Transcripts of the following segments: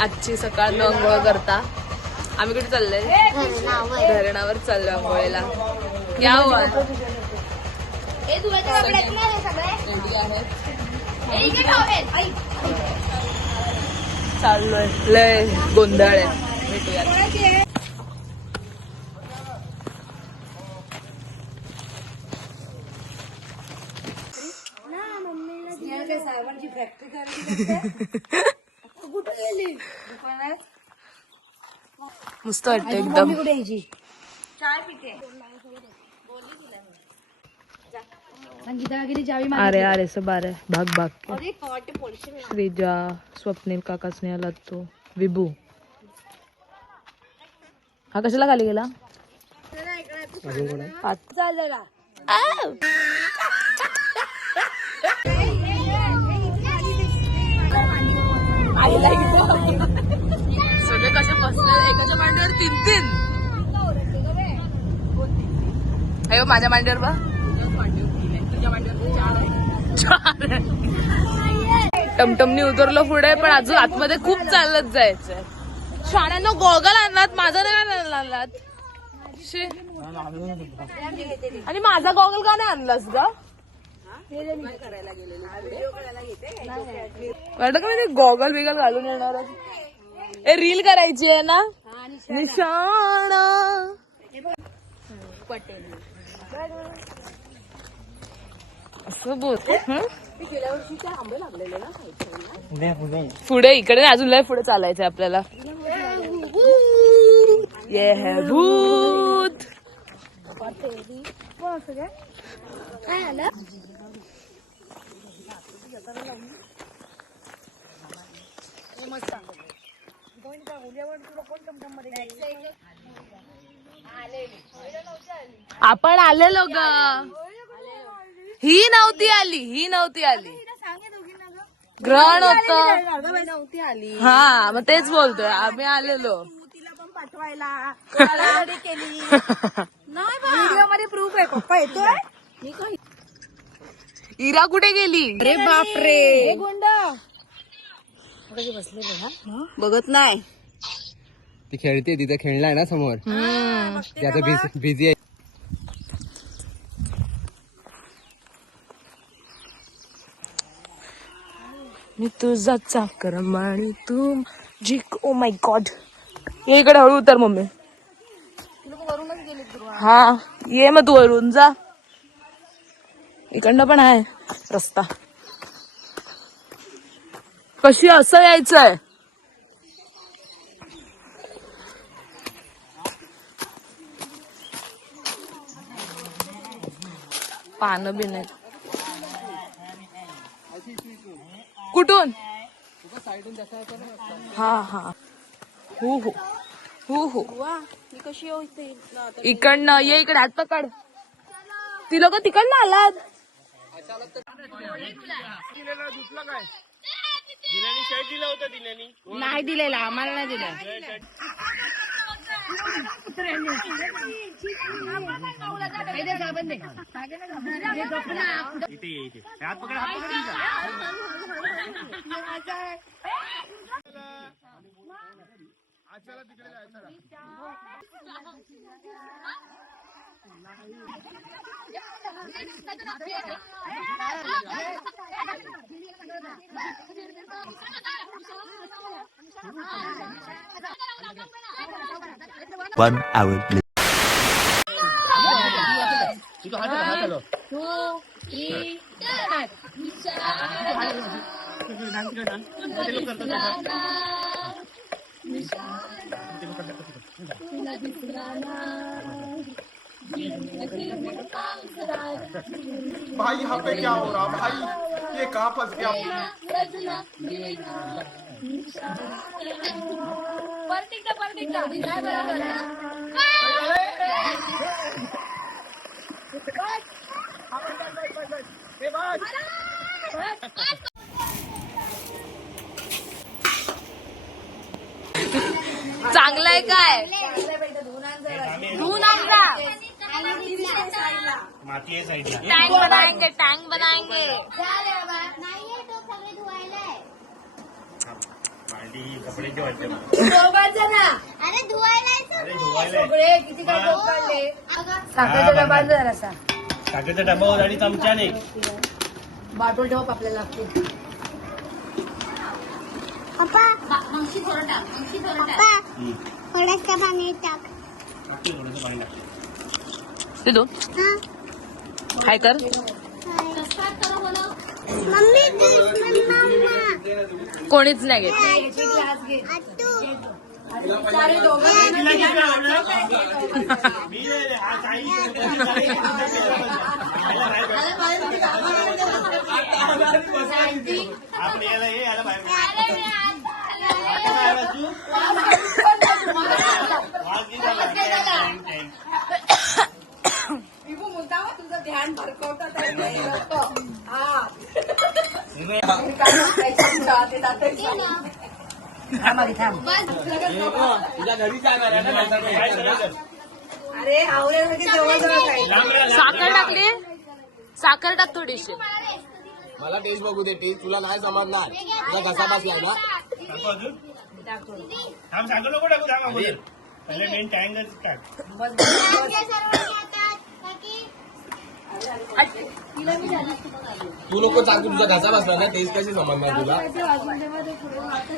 आजची सकाळ न अंघोळ करता आम्ही कुठे चाललोय? धरणावर चाललोय अंघोळीला. या चाललोय, लय गोंधळ आहे. भेटूया. मस्त वाटतं एकदम. अरे अरे सब अरे भाग भाग. श्रीजा, स्वप्नील काका, स्नेहा, लत्तू, विभू. हा कशाला खाली गेला? सगळे कसे बसले एकाच्या मांडीवर 3-3. अयो माझ्या मांडीवर बा. तुझ्या मांडीवर 4. टमटमनी उतरलो पुढे, पण अजून आतमध्ये खूप चालत जायचंय. शाळांना गॉगल आणलात, माझा नाही आणलात. आणि माझा गॉगल का नाही आणलास ग? वाटत का गॉगल बिगल घालून येणार. ए रील करायची आहे ना. निशाणा असं बोल. पुढे इकडे अजून लय पुढे चालायचंय आपल्याला. ये है भूत. आपण आलेलो ग. ही नव्हती आली. ग्रहण होत. हा मग तेच बोलतोय, आम्ही आलेलो. पाठवायला केली नाही प्रूफ आहे. पप्पा येतोय. इरा कुठे गेली? अरे बापरे. बसले बघत नाही. ती खेळते, तिथं खेळलाय ना समोर. ती आता बिझी आहे. मी तुझा चाकर आणि तू जिक. Oh my God. ये इकडे हळू उतर मम्मी. हा ये मग तू वरून जा. इकडनं पण आहे रस्ता. कशी असं यायचंय? पानं बी नाही. कुठून? हा हा. हो हो हो हो. इकडनं ये, इकडे हात पकड. ती लोक तिकडनं आलात. नाही दिलेला, आम्हाला नाही दिलं. One hour later. 2, 3, भाई यहाँ पे क्या हो रहा भाई? ये कहाँ फंस गया? चांगलं आहे काय? धुवून आणला. टँक बनाएंगे, टँक बनाएंगे. कपड्याची वाटते अरे धुवायला सगळे किती काय लोक काढले साखरेचा डबा साखरेचा डबा आणि चमच्याने बाटोल ठेवा आपल्याला लागते पप्पा मगशी थोडं टाक थोडंसं पाणी टाक थोडंसं पाणी टाक. ते दो हाय कर मम्मी कोणीच नाही घेत आपण याला ये याला बाहेर तुमचं ध्यान भरकवतात अरे आवळ्यामध्ये जवळ साखर टाकली साखर टाक थोडीशी मला टेस्ट बघू दे टेस्ट तुला नाही समजणार तुला कसा बसलाय ना थांब सांगू नको टाकू थांब अगोदर पहिले मेन टँगच टाक तू नको सांगू तुझा घसा बसला ना टेस्ट कशी समजणार तुला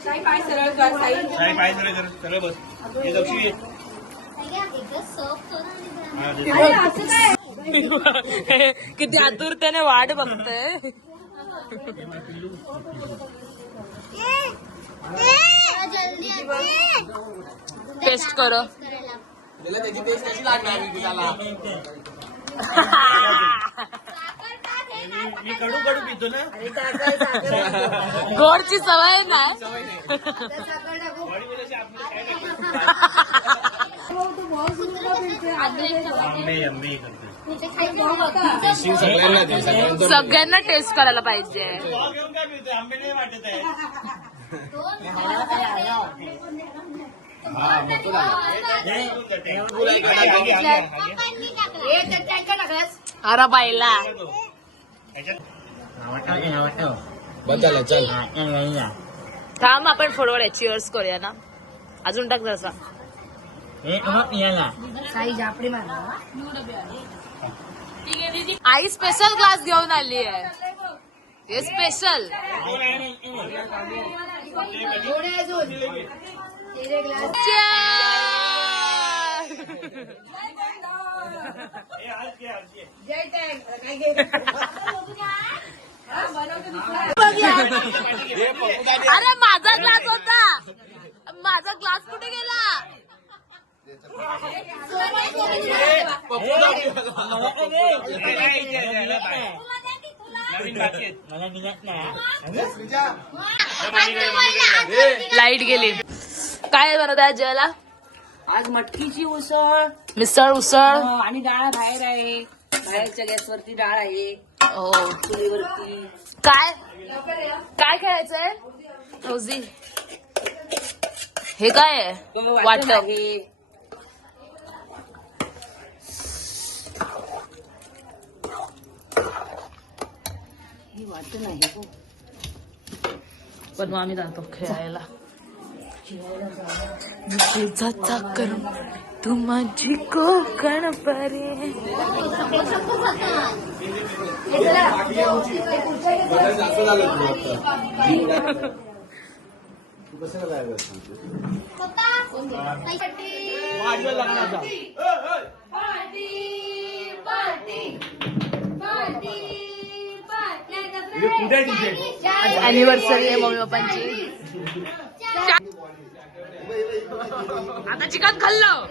साई पाय सरळ कर सरळ बस हे दक्षी ये. हा, दे. किती आतुरतेने वाट बघतोय टेस्ट करो तुला त्याची टेस्ट कशी लागणार तुला मी कडू कडू पितो ना गोडची सवय ना आंबे आंबे करते सगळ्यांना दे सगळ्यांना सगळ्यांना टेस्ट करायला पाहिजे बॉल घेऊन काय पितोय आंबे नाही वाटत आहे हा नको झालं. अरे बाईला बंद झालं चल थांब आपण फोडवूया चिअर्स करूया ना अजून टाक जसा साई जापडी मारला आई स्पेशल ग्लास घेऊन आली आहे हे स्पेशल अरे माझा ग्लास होता माझा ग्लास कुठे गेला लाईट गेली काय बनवत आहे जेवायला आज मटकीची उसळ मिसळ उसळ आणि डाळ बाहेर आहे बाहेरच्या गॅसवरती डाळ आहे हो चुलीवरती काय काय खेळायचंय रोजी हे काय आहे वाटण वाटण आहे हे वाटण आहे हो. पण मग आम्ही जातो खेळायला तुझा करून तू माझी कोकण परे जास्त झालं तू कसं काय आज अॅनिव्हर्सरी आहे मम्मी पप्पांची आता चिकन खाल्लं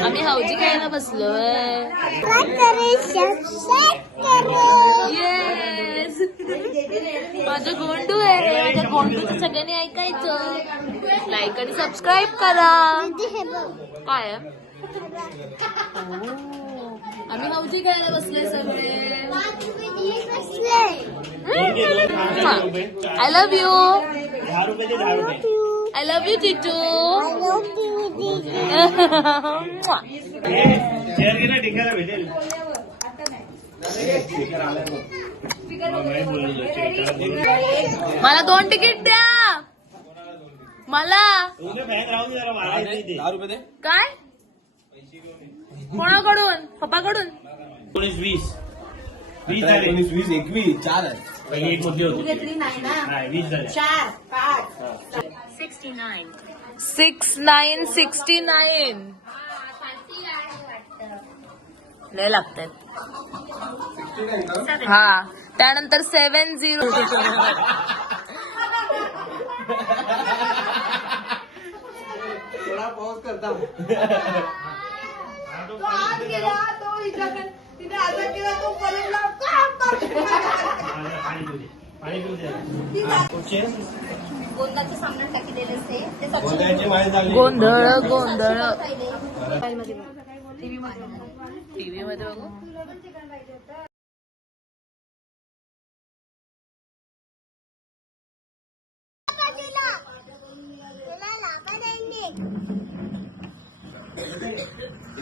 आम्ही हौजी खायला बसलोय येस माझं गोंडू आहे माझ्या गोंडूचं सगळ्यांनी ऐकायचं लाईक आणि सबस्क्राईब करा काय आहे? आम्ही हौजी खायला बसलोय सगळे आय लव्ह यू 10 रुपये ते 10 रुपये आय लव्ह यू चिचू चेअर घे ना टिकायला भेटेल मला 2 तिकीट द्या. मला काय कोणाकडून? पप्पाकडून. 19-20 21 4 आहे. एक मोठी होती. घेतली नाही ना. 20 झाले. 4 5 6969 लय लागतात. हा त्यानंतर 70 थोडा पॉज करता. तो आज गेला तो हिच्याकडे तिने आता केला तो पलटला पाणी पिऊ दे. गोंदाचं सामना टाकी दिले असते ते गोंधळाची माहिती झाली. गोंधळ गोंधळ टीव्ही मध्ये टीव्ही मध्ये बघू.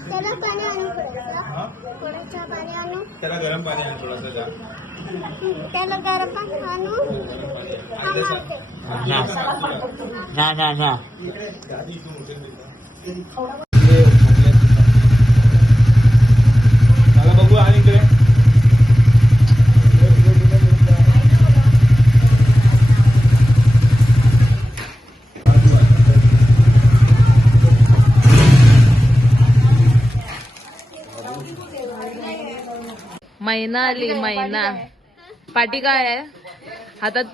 त्याला पाणी आणू कोणाच्या पाणी आणू त्याला गरम पाणी आण थोडासा जा. त्याला गरम पाणी आणू मला बघू आणि इकडे मैना आली मैना. पाठी काय आहे हातात?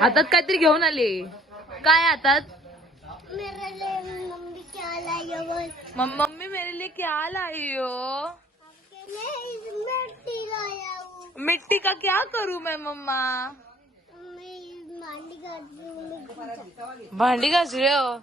हातात काहीतरी घेऊन आली. काय हातात? मम्मी मेरे लिए क्या लाई हो? मिट्टी का क्या करूँ मैं मम्मा? भांडी घास रहे हो?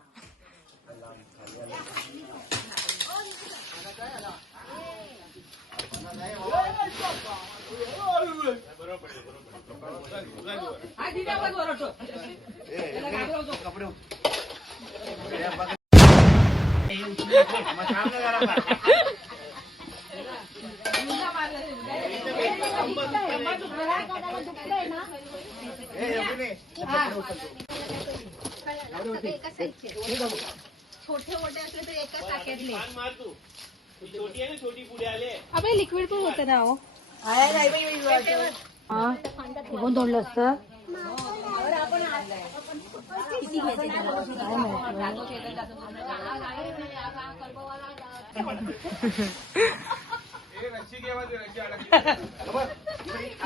छोटे मोठे असले तर एका टाक्यातले छोटी आहे ना, छोटी पुढे आले. आपण लिक्विड पण होतं ना हो. कोण तोडलं असतं? किती घ्यायचे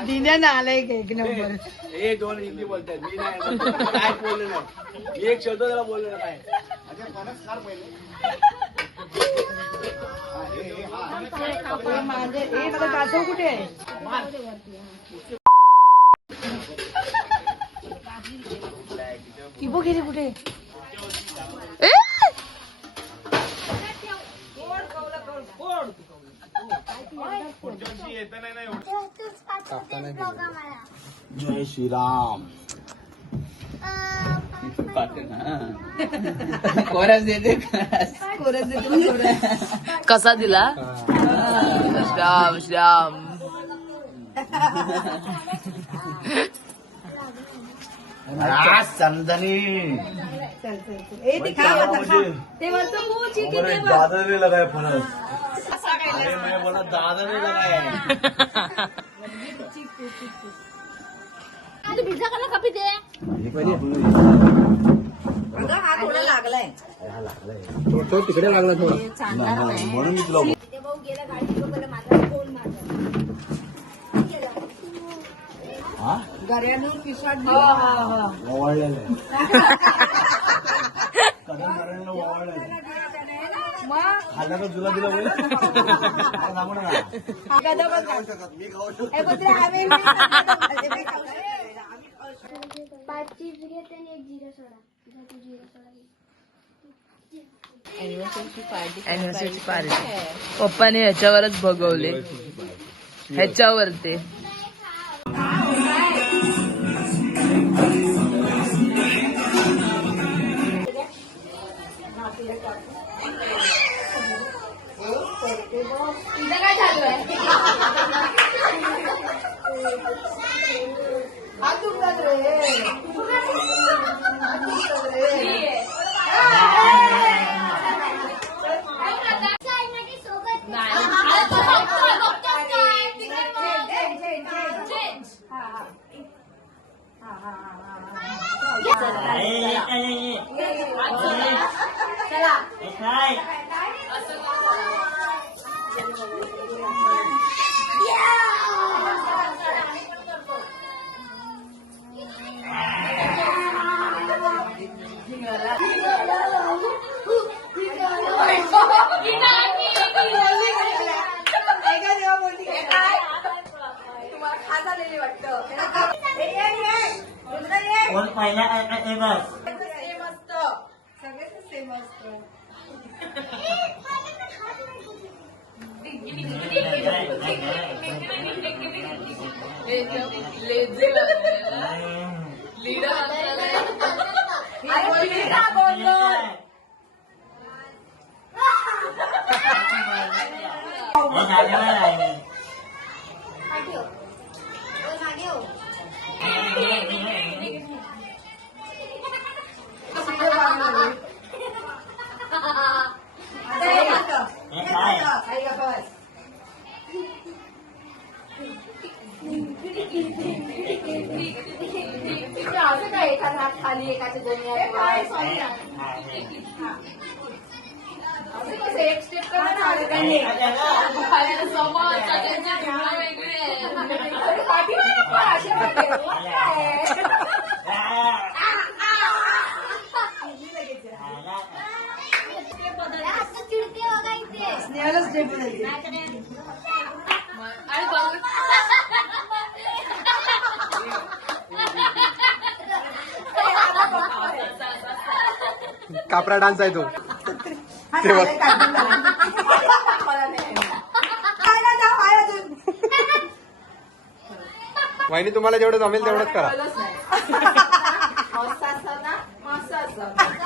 दिन्या आलाय एक नंबर. हे 2 हिंदी बोलतात. मी नाही काय बोलले नाही. मी एक शब्द त्याला बोललो नाही. कासव कुठे आहे? किबो गेली कुठे? जय श्रीराम. कोरस देते. कसा दिला? श्याम श्याम. चंदनी ते वरचं पूछ दादा नहीं लगाए फरस. अरे मैं बोला दादा नहीं लगाए. भिजा कला कपी दे. हा थोडा लागलाय तिकडे लागला थोडा. म्हणून मी तुला भाऊ गेला गाडी माझा फोन घऱ्यानं पिशवाट ओवाळलेलं आहे. कदम मारायला ओवाळलेलं आहे. खाल्ला तर तुला दिलं बोल. सांगू नका. मी खाऊ शकतो. 5 चिप्स घेते आणि 1 जिरा सोडा. अॅनिव्हर्सरीची पार्टी पप्पाने ह्याच्यावरच भगवले. ह्याच्यावर ते काय चालू आहे? एखादा हात खाली एकाचे दोन्ही एक स्टेप करा चिडते बघा इथे कापरा डान्स आहे तो. वाहिनी तुम्हाला जेवढं जमेल तेवढंच करा. मस्त असं ना मस्त असं